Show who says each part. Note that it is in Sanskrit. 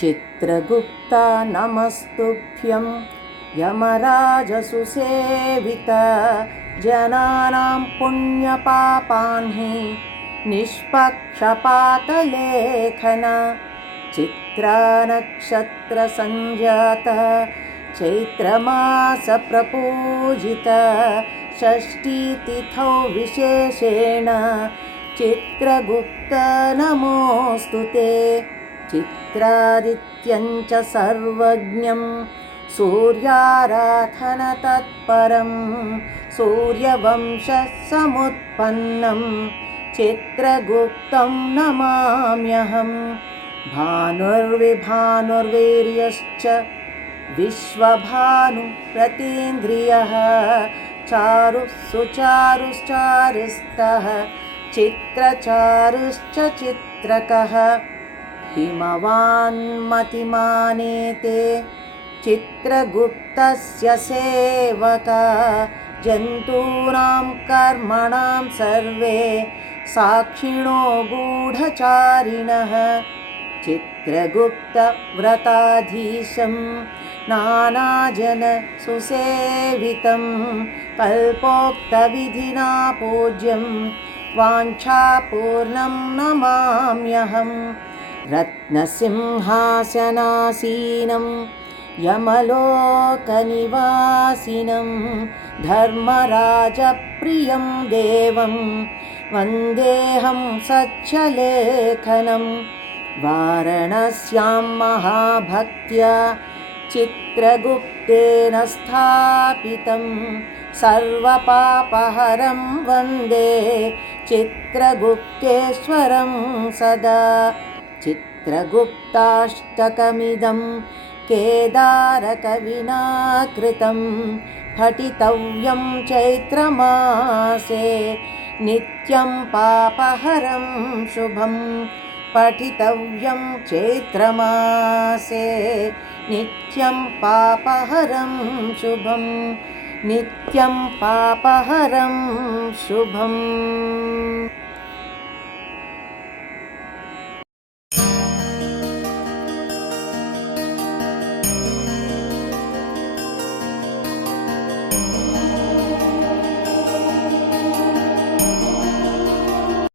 Speaker 1: चित्रगुप्ता नमस्तुभ्यं यमराजसुसेवित जनानां पुण्यपापाह्नि निष्पक्षपातलेखन चित्रानक्षत्रसञ्जात चैत्रमासप्रपूजित षष्ठीतिथौ विशेषेण चित्रगुप्त नमोऽस्तु ते चित्रादित्यञ्च सर्वज्ञं सूर्याराधनतत्परं सूर्यवंशसमुत्पन्नं चित्रगुप्तं नमाम्यहं भानुर्विभानुर्वीर्यश्च विश्वभानुप्रतीन्द्रियः चारुः सुचारुश्चारुस्तः चित्रचारुश्च चित्रकः हिमवान्मतिमानेते चित्रगुप्तस्य सेवका जन्तूनां कर्मणां सर्वे साक्षिणो गूढचारिणः। चित्रगुप्तव्रताधीशं नानाजनसुसेवितं कल्पोक्तविधिना पूज्यं वाञ्छापूर्णं नमाम्यहम् रत्नसिंहासनासीनं यमलोकनिवासिनं धर्मराजप्रियं देवं वन्देऽहं सच्चलेखनं वारणस्यां महाभक्त्या चित्रगुप्तेन स्थापितं सर्वपापहरं वन्दे चित्रगुप्तेश्वरं सदा चित्रगुप्ताष्टकमिदं केदारकविना कृतं पठितव्यं चैत्रमासे नित्यं पापहरं शुभं पठितव्यं चैत्रमासे नित्यं पापहरं शुभं नित्यं पापहरं शुभम्